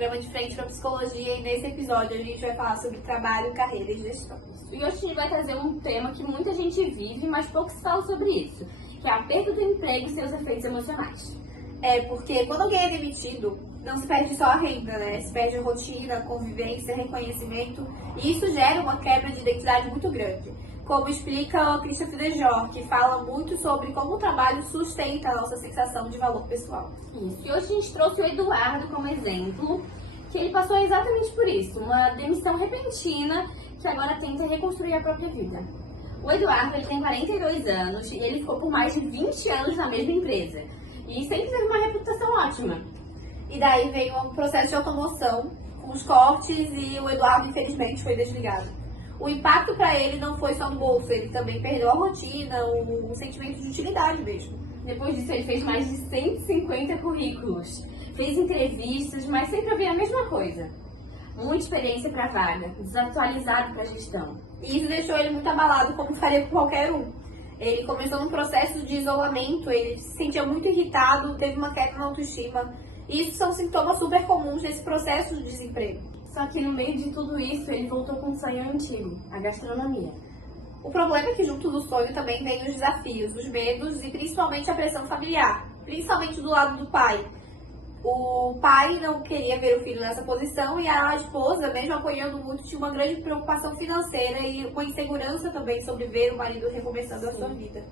programa de Frente para Psicologia e nesse episódio a gente vai falar sobre trabalho, carreira e gestão. E hoje a gente vai trazer um tema que muita gente vive, mas pouco se fala sobre isso, que é a perda do emprego e seus efeitos emocionais. Porque quando alguém é demitido, não se perde só a renda, né? Se perde a rotina, convivência, reconhecimento, e isso gera uma quebra de identidade muito grande. Como explica o Christian Friedrich, que fala muito sobre como o trabalho sustenta a nossa sensação de valor pessoal. Isso. E hoje a gente trouxe o Eduardo como exemplo, que ele passou exatamente por isso, uma demissão repentina que agora tenta reconstruir a própria vida. O Eduardo, ele tem 42 anos e ele ficou por mais de 20 anos na mesma empresa. E sempre teve uma reputação ótima. E daí veio um processo de automoção, com os cortes, e o Eduardo, infelizmente, foi desligado. O impacto para ele não foi só no bolso, ele também perdeu a rotina, o sentimento de utilidade mesmo. Depois disso, ele fez mais de 150 currículos, fez entrevistas, mas sempre ouvia a mesma coisa. Muita experiência para vaga, desatualizado para gestão. E isso deixou ele muito abalado, como faria com qualquer um. Ele começou num processo de isolamento, ele se sentia muito irritado, teve uma queda na autoestima. E isso são sintomas super comuns nesse processo de desemprego. Só que no meio de tudo isso, ele voltou com um sonho antigo, a gastronomia. O problema é que junto do sonho também vem os desafios, os medos e principalmente a pressão familiar, principalmente do lado do pai. O pai não queria ver o filho nessa posição e a esposa, mesmo apoiando muito, tinha uma grande preocupação financeira e uma insegurança também sobre ver o marido recomeçando a sua vida.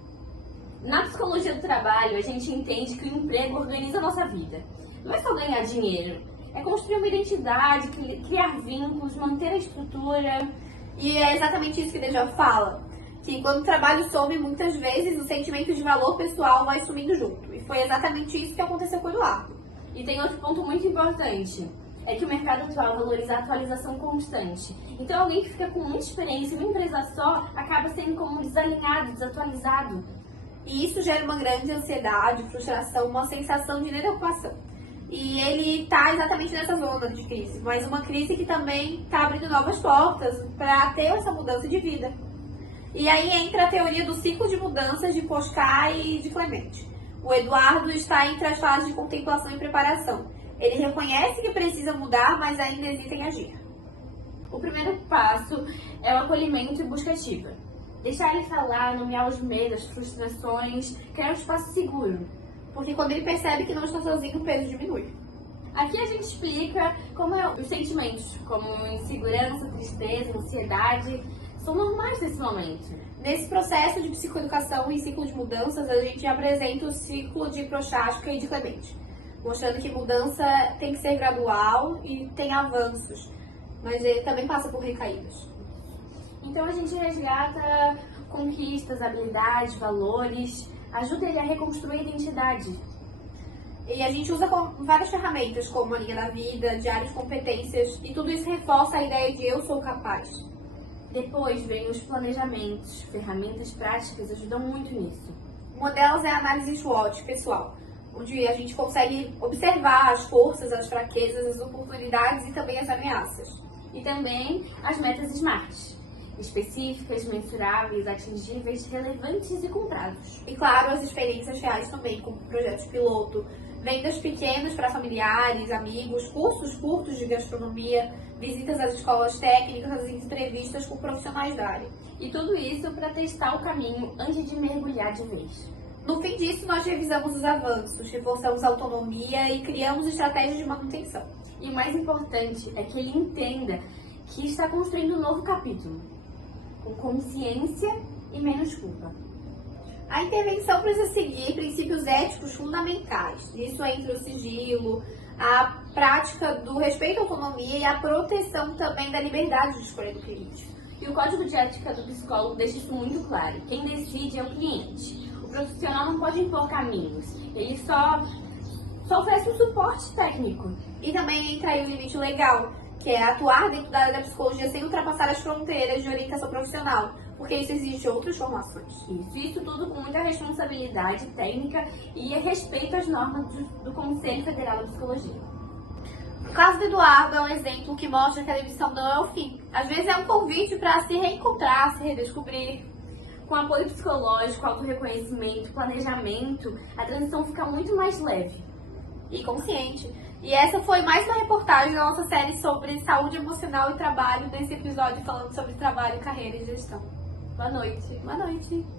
Na psicologia do trabalho, a gente entende que o emprego organiza a nossa vida. Não é só ganhar dinheiro, é construir uma identidade, criar vínculos, manter a estrutura. E é exatamente isso que Deja fala, que quando o trabalho some, muitas vezes o sentimento de valor pessoal vai sumindo junto. E foi exatamente isso que aconteceu com o Eduardo. E tem outro ponto muito importante, é que o mercado atual valoriza a atualização constante. Então alguém que fica com muita experiência em uma empresa só acaba sendo como desalinhado, desatualizado. E isso gera uma grande ansiedade, frustração, uma sensação de inadequação. E ele está exatamente nessa zona de crise, mas uma crise que também está abrindo novas portas para ter essa mudança de vida. E aí entra a teoria do ciclo de mudanças de Poscar e de Clemente. O Eduardo está entre as fases de contemplação e preparação. Ele reconhece que precisa mudar, mas ainda hesita em agir. O primeiro passo é o acolhimento e busca ativa. Deixar ele falar, nomear os medos, as frustrações, criar um espaço seguro. Porque quando ele percebe que não está sozinho, o peso diminui. Aqui a gente explica como os sentimentos, como insegurança, tristeza, ansiedade, são normais nesse momento. Nesse processo de psicoeducação e ciclo de mudanças, a gente apresenta o ciclo de Prochaska e de Clemente, mostrando que mudança tem que ser gradual e tem avanços, mas ele também passa por recaídas. Então a gente resgata conquistas, habilidades, valores, ajuda ele a reconstruir a identidade. E a gente usa várias ferramentas, como a linha da vida, diário de competências, e tudo isso reforça a ideia de eu sou capaz. Depois vem os planejamentos, ferramentas práticas ajudam muito nisso. Uma delas é a análise SWOT pessoal, onde a gente consegue observar as forças, as fraquezas, as oportunidades e também as ameaças. E também as metas SMART, específicas, mensuráveis, atingíveis, relevantes e com prazos. E claro, as experiências reais também, como projetos piloto, vendas pequenas para familiares, amigos, cursos curtos de gastronomia, visitas às escolas técnicas, entrevistas com profissionais da área. E tudo isso para testar o caminho antes de mergulhar de vez. No fim disso, nós revisamos os avanços, reforçamos a autonomia e criamos estratégias de manutenção. E o mais importante é que ele entenda que está construindo um novo capítulo, com consciência e menos culpa. A intervenção precisa seguir princípios éticos fundamentais. Isso entra o sigilo, a prática do respeito à autonomia e a proteção também da liberdade de escolha do cliente. E o código de ética do psicólogo deixa isso muito claro. Quem decide é o cliente. O profissional não pode impor caminhos. Ele só oferece um suporte técnico. E também entra aí o limite legal, que é atuar dentro da área da psicologia sem ultrapassar as fronteiras de orientação profissional, porque isso exige outras formações. Isso tudo com muita responsabilidade técnica e respeito às normas do Conselho Federal da Psicologia. O caso do Eduardo é um exemplo que mostra que a demissão não é o fim. Às vezes é um convite para se reencontrar, se redescobrir. Com apoio psicológico, autorreconhecimento, planejamento, a transição fica muito mais leve. e consciente. E essa foi mais uma reportagem da nossa série sobre saúde emocional e trabalho, nesse episódio falando sobre trabalho, carreira e gestão. Boa noite. Boa noite.